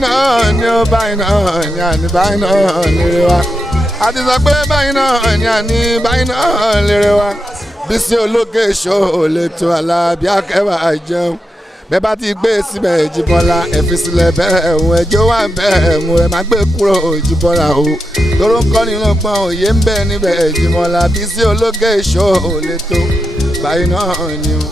náà ni ó báyìí náà ni àní báyìí náà lérè wa àti sọ pé báyìí náà ni àní báyìí náà lérè wa Bísí Olókè Show lè tó Alábí Akẹ́wà jẹun bẹ́ẹ̀ bá ti gbé síbẹ̀ Jíbọ́lá ẹ fi sílẹ̀ bẹ́ẹ̀ ẹ̀hún ẹjọ́ wà bẹ́ẹ̀ mú ẹ má gbé kúrò Jíbọ́lá o tóró ń kọ́ nínú pọ́n òye ń bẹ níbẹ̀ Jíbọ́lá Bísí Olókè Show lè tó báyìí náà ni o.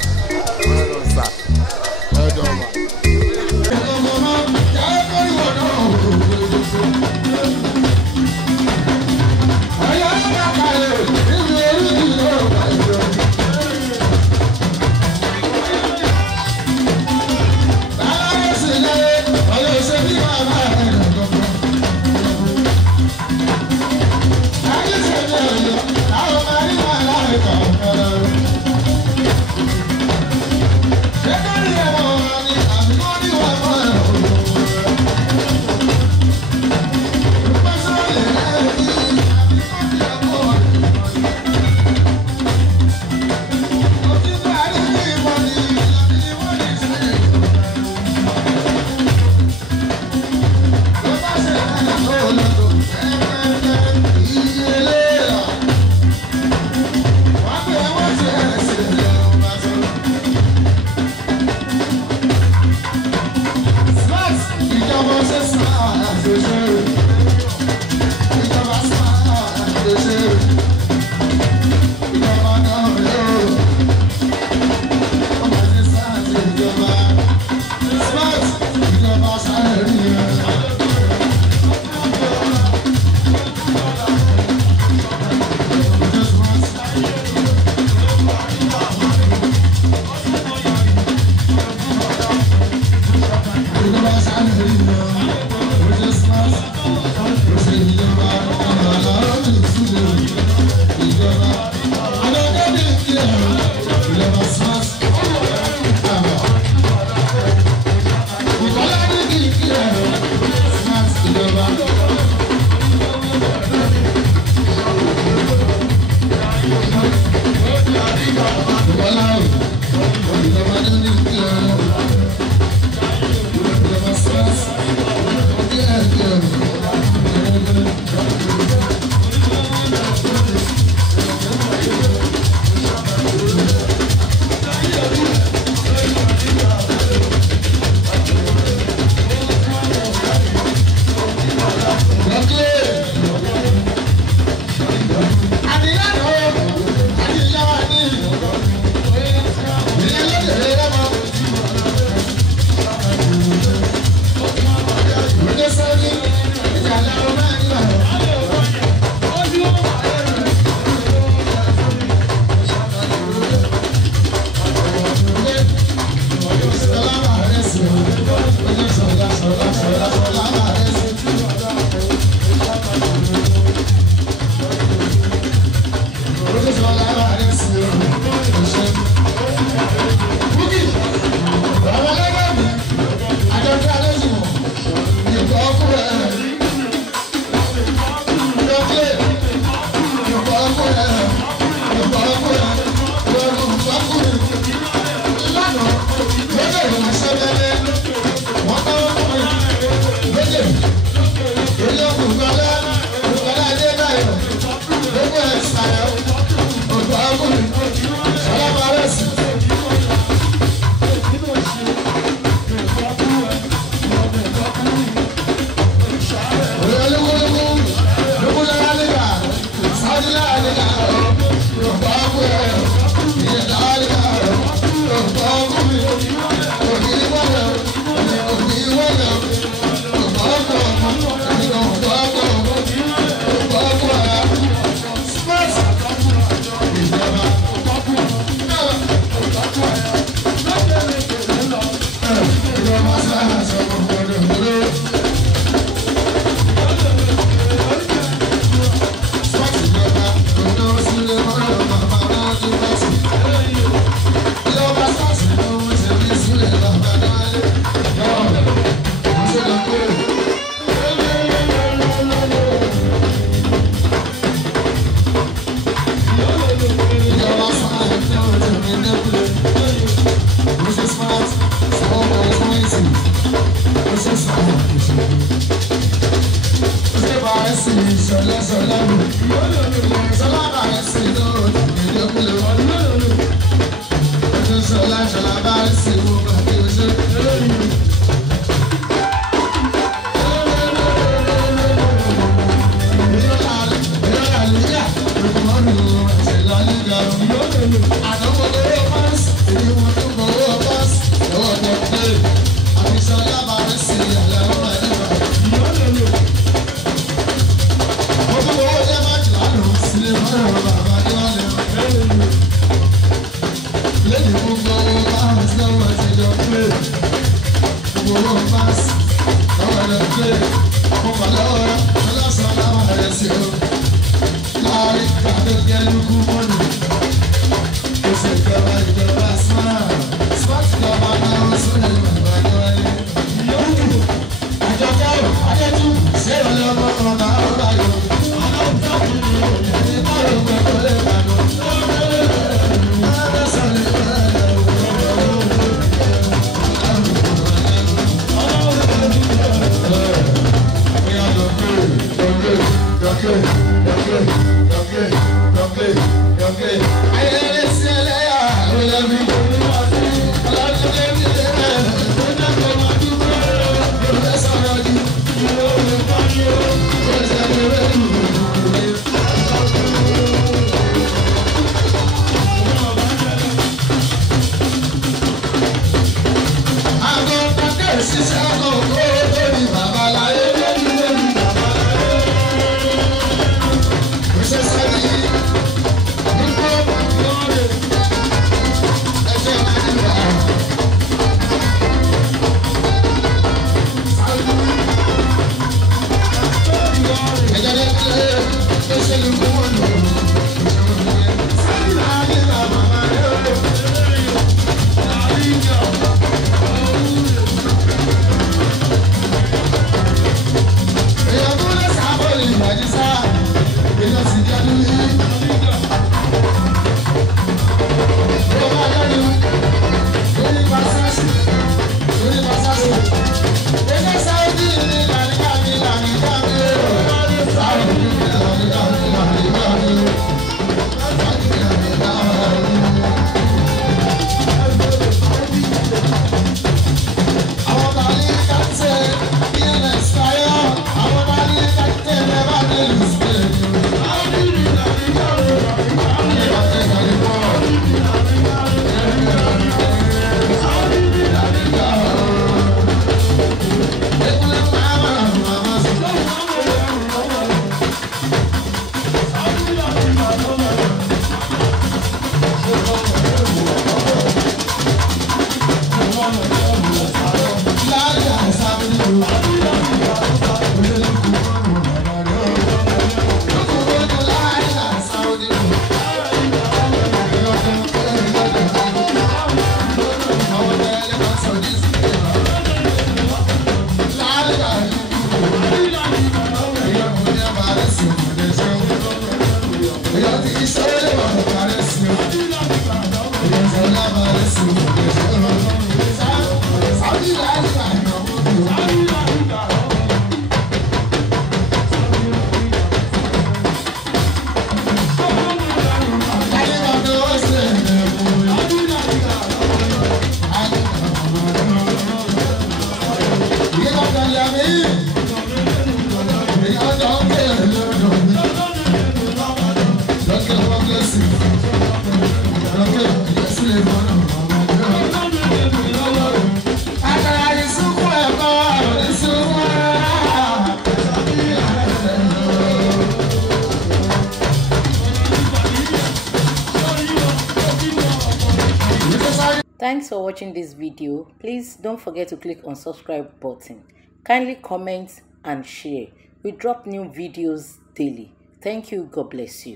Thanks for watching this video. Please don't forget to click on subscribe button. Kindly comment and share. We drop new videos daily. Thank you. God bless you.